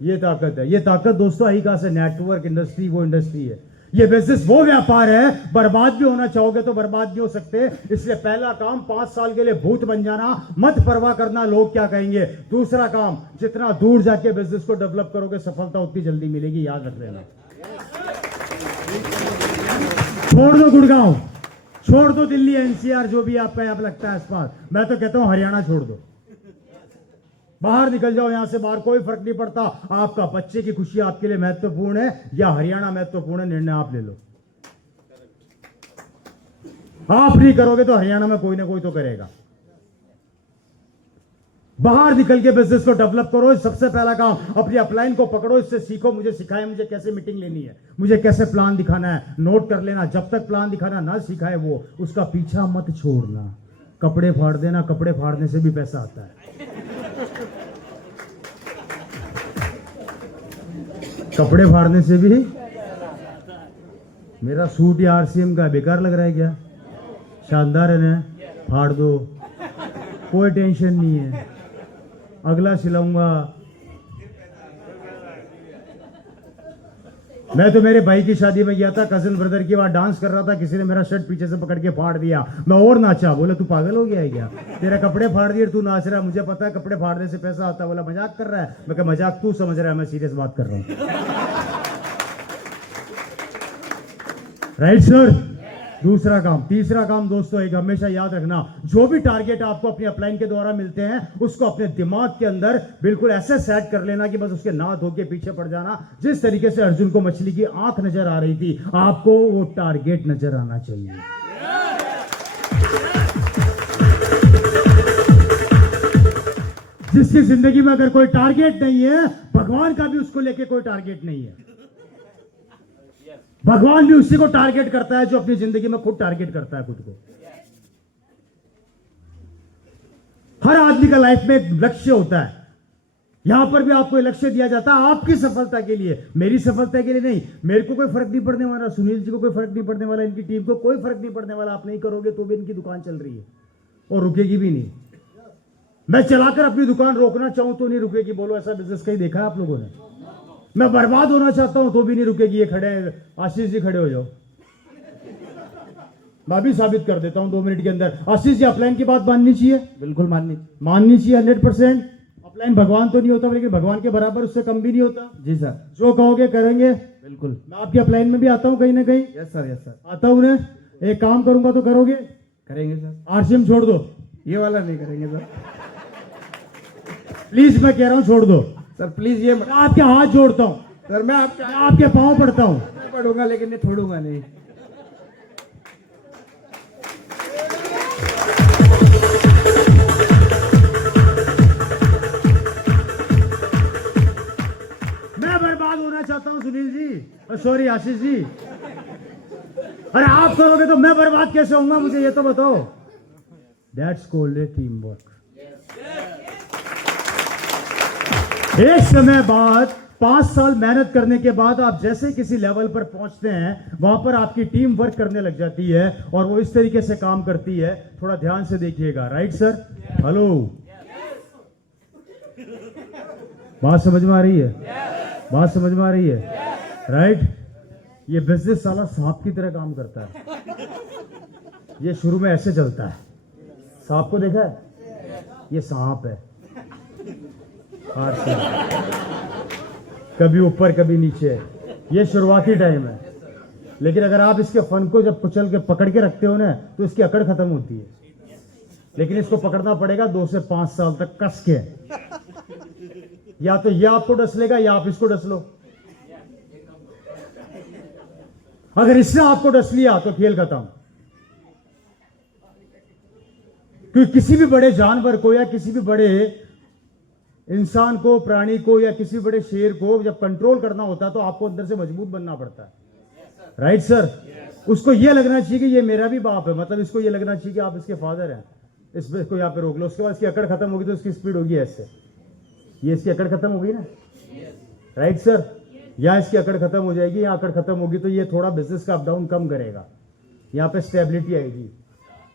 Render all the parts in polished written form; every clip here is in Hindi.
ये ताकत है। ये ताकत दोस्तों आई कहां से? नेटवर्क इंडस्ट्री वो इंडस्ट्री है। ये बिजनेस वो व्यापार है, बर्बाद भी होना चाहोगे तो बर्बाद नहीं हो सकते। इसलिए पहला काम 5 साल के लिए भूत बन जाना, मत परवाह करना लोग क्या कहेंगे। दूसरा काम, जितना दूर जाके बिजनेस को डेवलप करोगे सफलता उतनी जल्दी मिलेगी, याद रख लेना। छोड़ दो गुड़गांव, छोड़ दो दिल्ली एनसीआर, जो भी आपका यहाँ पे लगता है आसपास। मैं तो कहता हूं हरियाणा छोड़ दो, बाहर निकल जाओ यहां से बाहर, कोई फर्क नहीं पड़ता। आपका बच्चे की खुशी आपके लिए महत्वपूर्ण है या हरियाणा महत्वपूर्ण है, निर्णय आप ले लो। आप नहीं करोगे तो हरियाणा में कोई ना कोई तो करेगा। बाहर निकल के बिजनेस को डेवलप करो। सबसे पहला काम, अपनी अपलाइन को पकड़ो, इससे सीखो। मुझे सिखाए, मुझे कैसे मीटिंग लेनी है, मुझे कैसे प्लान दिखाना है, नोट कर लेना। जब तक प्लान दिखाना ना सिखाए वो, उसका पीछा मत छोड़ना। कपड़े फाड़ देना, कपड़े फाड़ने से भी पैसा आता है। कपड़े फाड़ने से भी। मेरा सूट या आरसीएम का बेकार लग रहा है क्या? शानदार है ना, फाड़ दो, कोई टेंशन नहीं है, अगला सिलाऊंगा। मैं तो मेरे भाई की शादी में गया था, कजिन ब्रदर की, वहां डांस कर रहा था, किसी ने मेरा शर्ट पीछे से पकड़ के फाड़ दिया। मैं और नाचा। बोला तू पागल हो गया है क्या? तेरा कपड़े फाड़ दिए, तू नाच रहा है। मुझे पता है कपड़े फाड़ने से पैसा आता है। बोला मजाक कर रहा है। मैं कहा मजाक तू समझ रहा है, मैं सीरियस बात कर रहा हूं। Right sir. दूसरा काम। तीसरा काम दोस्तों एक हमेशा याद रखना, जो भी टारगेट आपको अपनी अपलाइन के द्वारा मिलते हैं उसको अपने दिमाग के अंदर बिल्कुल ऐसे सेट कर लेना कि बस उसके ना धो के पीछे पड़ जाना। जिस तरीके से अर्जुन को मछली की आंख नजर आ रही थी, आपको वो टारगेट नजर आना चाहिए। जिसकी जिंदगी में अगर कोई टारगेट नहीं है, भगवान का भी उसको लेके कोई टारगेट नहीं है। भगवान भी उसी को टारगेट करता है जो अपनी जिंदगी में खुद टारगेट करता है खुद को। हर आदमी का लाइफ में एक लक्ष्य होता है। यहां पर भी आपको लक्ष्य दिया जाता है आपकी सफलता के लिए, मेरी सफलता के लिए नहीं। मेरे को कोई फर्क नहीं पड़ने वाला, सुनील जी को कोई फर्क नहीं पड़ने वाला, इनकी टीम को कोई फर्क नहीं पड़ने वाला। आप नहीं करोगे तो भी इनकी दुकान चल रही है और रुकेगी भी नहीं। मैं चलाकर अपनी दुकान रोकना चाहूं तो नहीं रुकेगी। बोलो ऐसा बिजनेस कहीं देखा है आप लोगों ने? मैं बर्बाद होना चाहता हूं तो भी नहीं रुकेगी। ये खड़े हैं, आशीष जी खड़े हो जाओ, मैं भी साबित कर देता हूं 2 मिनट के अंदर। आशीष जी अपलाइन की बात माननी चाहिए, बिल्कुल माननी चाहिए 100%। अपलाइन भगवान तो नहीं होता, लेकिन भगवान के बराबर उससे कम भी नहीं होता। जी सर, जो कहोगे करेंगे। बिल्कुल। मैं आपकी अपलाइन में भी आता हूं कहीं ना कहीं। Yes sir, yes sir. आता हूं ना, एक काम करूंगा तो करोगे? करेंगे सर। आरसीएम छोड़ दो, ये वाला नहीं करेंगे सर। प्लीज मैं कह रहा हूं छोड़ दो सर प्लीज। ये मैं आपके हाथ जोड़ता हूं सर, मैं आपके पांव पड़ता हूं। पढ़ूंगा लेकिन नहीं छोड़ूंगा नहीं। मैं बर्बाद होना चाहता हूं सुनील जी, सॉरी आशीष जी। अरे आप करोगे तो मैं बर्बाद कैसे होऊंगा, मुझे ये तो बताओ। That's called team work. एक समय बाद 5 साल मेहनत करने के बाद आप जैसे किसी लेवल पर पहुंचते हैं, वहां पर आपकी टीम वर्क करने लग जाती है और वो इस तरीके से काम करती है। थोड़ा ध्यान से देखिएगा। Right sir? हेलो, बात समझ में आ रही है? बात समझ में आ रही है? राइट। ये बिजनेस साला सांप की तरह काम करता है। ये शुरू में ऐसे चलता है। सांप को देखा है? ये सांप है, कभी ऊपर कभी नीचे। ये शुरुआती टाइम है, लेकिन अगर आप इसके फन को जब कुचल के पकड़ के रखते हो ना, तो इसकी अकड़ खत्म होती है। लेकिन इसको पकड़ना पड़ेगा 2 से 5 साल तक कस के। या तो ये आपको डस लेगा या आप इसको डस लो। अगर इसने आपको डस लिया तो खेल खत्म। क्योंकि किसी भी बड़े जानवर को या किसी भी बड़े इंसान को, प्राणी को या किसी बड़े शेर को जब कंट्रोल करना होता है तो आपको अंदर से मजबूत बनना पड़ता है। Right sir? उसको ये लगना चाहिए कि ये मेरा भी बाप है, मतलब इसको ये लगना चाहिए कि आप इसके फादर हैं। इसको यहाँ पे रोक लो। उसके बाद इसकी अकड़ खत्म होगी तो इसकी स्पीड होगी ऐसे। ये इसकी अकड़ खत्म होगी ना? Right sir? या इसकी अकड़ खत्म हो जाएगी, या अकड़ खत्म होगी तो ये थोड़ा बिजनेस का अप डाउन कम करेगा। यहाँ पे स्टेबिलिटी आएगी।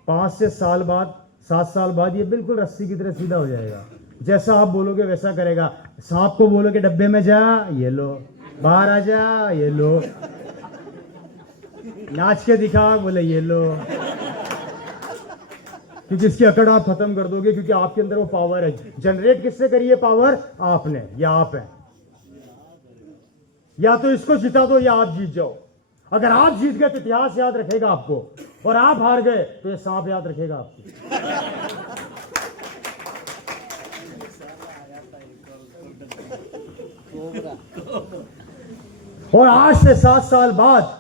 5 से 7 साल बाद ये बिल्कुल रस्सी की तरह सीधा हो जाएगा। जैसा आप बोलोगे वैसा करेगा। सांप को बोलोगे डब्बे में जा, ये लो, बाहर आ जा, ये लो, नाच के दिखा, बोले ये लो, क्योंकि इसकी अकड़ आप खत्म कर दोगे, क्योंकि आपके अंदर वो पावर है। जनरेट किससे करी है पावर? आपने, या आप है। या तो इसको जिता दो या आप जीत जाओ। अगर आप जीत गए तो इतिहास याद रखेगा आपको, और आप हार गए तो ये सांप याद रखेगा आपको। और आज से 7 साल बाद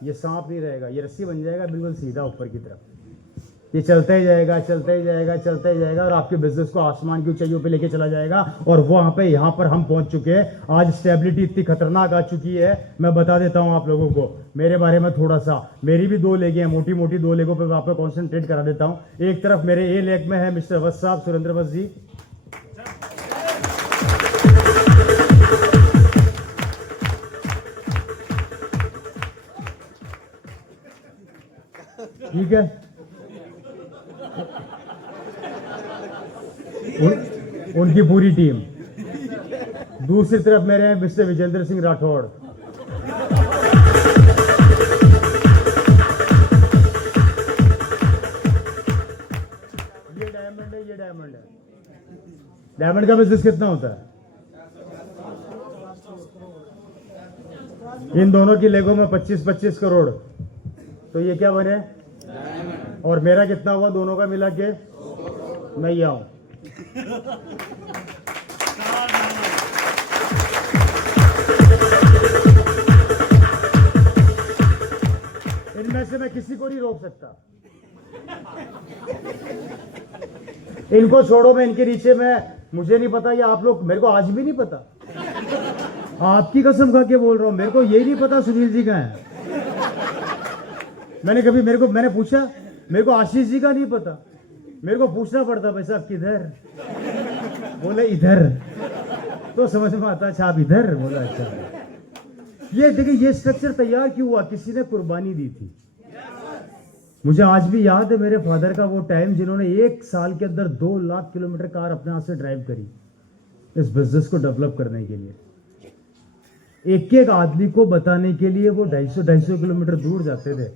ये सांप नहीं रहेगा, ये रस्सी बन जाएगा बिल्कुल सीधा ऊपर की तरफ। ये चलता ही जाएगा, चलता ही जाएगा, चलता ही जाएगा, और आपके बिजनेस को आसमान की ऊंचाइयों पे लेके चला जाएगा। और वहां पे, यहां पर हम पहुंच चुके हैं। आज स्टेबिलिटी इतनी खतरनाक आ चुकी है, मैं बता देता हूं आप लोगों को मेरे बारे में थोड़ा सा। मेरी भी 2 लेगें हैं, मोटी मोटी 2 लेगों पे मैं आपको कॉन्सेंट्रेट करा देता हूं। एक तरफ मेरे ए लेग में है मिस्टर वत्स साहब, सुरेंद्र वत्स जी। ठीक है, उनकी पूरी टीम। दूसरी तरफ मेरे हैं मिस्टर विजेंद्र सिंह राठौड़। ये डायमंड है, ये डायमंड है। डायमंड का बिजनेस कितना होता है? इन दोनों की लेगों में 25-25 करोड़। तो ये क्या बने? और मेरा कितना हुआ दोनों का मिला के? मैं ये आऊं। इनमें से मैं किसी को नहीं रोक सकता। इनको छोड़ो, मैं इनके नीचे में, मुझे नहीं पता, ये आप लोग, मेरे को आज भी नहीं पता। आपकी कसम खा के बोल रहा हूं, मेरे को यही नहीं पता सुनील जी का है। मैंने पूछा, मेरे को आशीष जी का नहीं पता। मेरे को पूछना पड़ता, भाई साहब किधर? बोले इधर। तो समझ में आता, अच्छा आप इधर? बोला अच्छा। ये देखिए, ये स्ट्रक्चर तैयार क्यों हुआ? किसी ने कुर्बानी दी थी। मुझे आज भी याद है मेरे फादर का वो टाइम, जिन्होंने 1 साल के अंदर 2 लाख किलोमीटर कार अपने हाथ से ड्राइव करी इस बिजनेस को डेवलप करने के लिए। एक एक आदमी को बताने के लिए वो 250 किलोमीटर दूर जाते थे,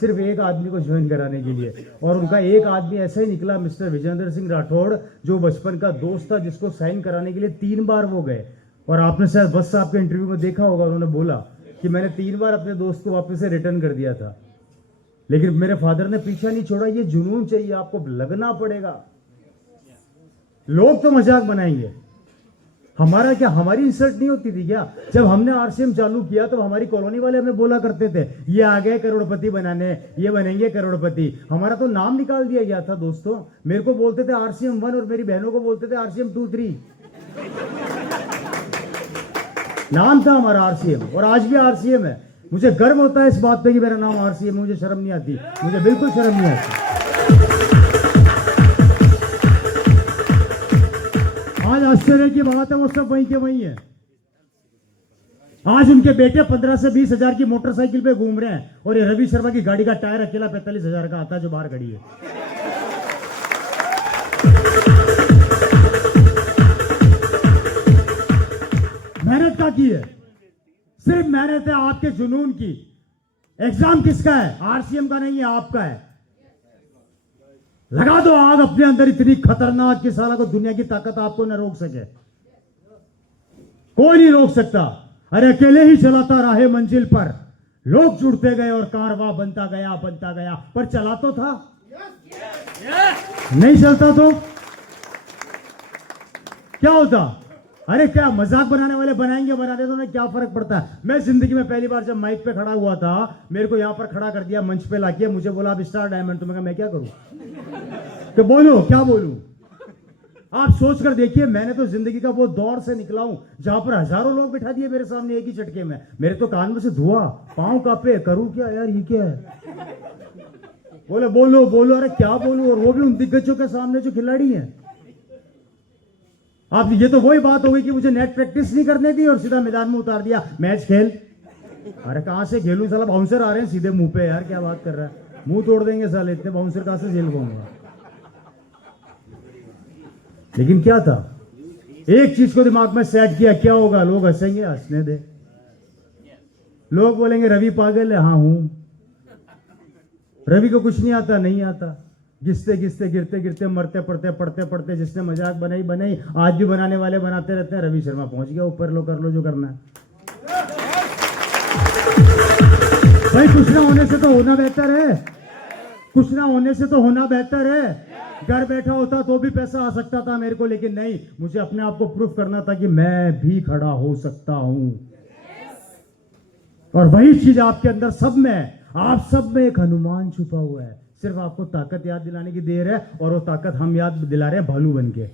सिर्फ एक आदमी को ज्वाइन कराने के लिए। और उनका एक आदमी ऐसा ही निकला, मिस्टर विजेंद्र सिंह राठौड़, जो बचपन का दोस्त था, जिसको साइन कराने के लिए 3 बार वो गए। और आपने शायद बस साहब के इंटरव्यू में देखा होगा, उन्होंने बोला कि मैंने 3 बार अपने दोस्त को वापस से रिटर्न कर दिया था, लेकिन मेरे फादर ने पीछा नहीं छोड़ा। ये जुनून चाहिए, आपको लगना पड़ेगा। लोग तो मजाक बनाएंगे, हमारा क्या, हमारी इंसल्ट नहीं होती थी क्या? जब हमने आरसीएम चालू किया तो हमारी कॉलोनी वाले हमें बोला करते थे, ये आ गए करोड़पति बनाने, ये बनेंगे करोड़पति। हमारा तो नाम निकाल दिया गया था दोस्तों। मेरे को बोलते थे आरसीएम 1 और मेरी बहनों को बोलते थे आरसीएम 2, 3। नाम था हमारा आरसीएम, और आज भी आरसीएम है। मुझे गर्व होता है इस बात पे कि मेरा नाम आरसीएम, मुझे शर्म नहीं आती, मुझे बिल्कुल शर्म नहीं आती। आज आश्चर्य की बात है, वो सब वहीं के वहीं है। आज उनके बेटे 15 से 20 हजार की मोटरसाइकिल पे घूम रहे हैं, और ये रवि शर्मा की गाड़ी का टायर अकेला 45 हजार का आता है, जो बाहर खड़ी है। मेहनत का की है, सिर्फ मेहनत है आपके जुनून की। एग्जाम किसका है? आरसीएम का नहीं है, आपका है। लगा दो आग अपने अंदर इतनी खतरनाक कि साला को दुनिया की ताकत आपको न रोक सके, कोई नहीं रोक सकता। अरे अकेले ही चलाता राहे मंजिल पर, लोग जुड़ते गए और कारवां बनता गया, पर चला तो था। नहीं चलता तो क्या होता? अरे क्या मजाक बनाने वाले बनाएंगे, बनाने दो ना, क्या फर्क पड़ता है। मैं जिंदगी में पहली बार जब माइक पे खड़ा हुआ था, मेरे को यहां पर खड़ा कर दिया मंच पे लाके, मुझे बोला अब स्टार डायमंड। तो मैं क्या करूं, तो बोलूं क्या बोलूं? आप सोच कर देखिए, मैंने तो जिंदगी का वो दौर से निकला हूं जहां पर हजारों लोग बिठा दिए मेरे सामने एक ही झटके में। मेरे तो कान में से धुआं, पांव कांपे, करूं क्या यार, ये क्या है? बोले बोलो बोलो, अरे क्या बोलूं, और वो भी उन दिग्गजों के सामने जो खिलाड़ी हैं। आप, ये तो वही बात हो गई कि मुझे नेट प्रैक्टिस नहीं करने दी और सीधा मैदान में उतार दिया, मैच खेल। अरे कहां से खेलूं, साला बाउंसर आ रहे हैं सीधे मुंह पे, यार क्या बात कर रहा है, मुंह तोड़ देंगे साले, इतने बाउंसर कहां से झेल पाऊंगा। लेकिन क्या था, एक चीज को दिमाग में सेट किया, क्या होगा, लोग हंसेंगे, हंसने दे, लोग बोलेंगे रवि पागल है, हाँ हूं, रवि को कुछ नहीं आता, नहीं आता, घिसते घिसते गिरते गिरते मरते पड़ते पढ़ते पढ़ते, जिसने मजाक बनाई बनाई, आज भी बनाने वाले बनाते रहते हैं। रवि शर्मा पहुंच गया ऊपर, लो कर लो जो करना है। भाई कुछ ना होने से तो होना बेहतर है, कुछ ना होने से तो होना बेहतर है। घर बैठा होता तो भी पैसा आ सकता था मेरे को, लेकिन नहीं, मुझे अपने आप को प्रूफ करना था कि मैं भी खड़ा हो सकता हूं। और वही चीज आपके अंदर सब में है, आप सब में एक हनुमान छुपा हुआ है, सिर्फ आपको ताकत याद दिलाने की देर है, और वो ताकत हम याद दिला रहे हैं भालू बन के।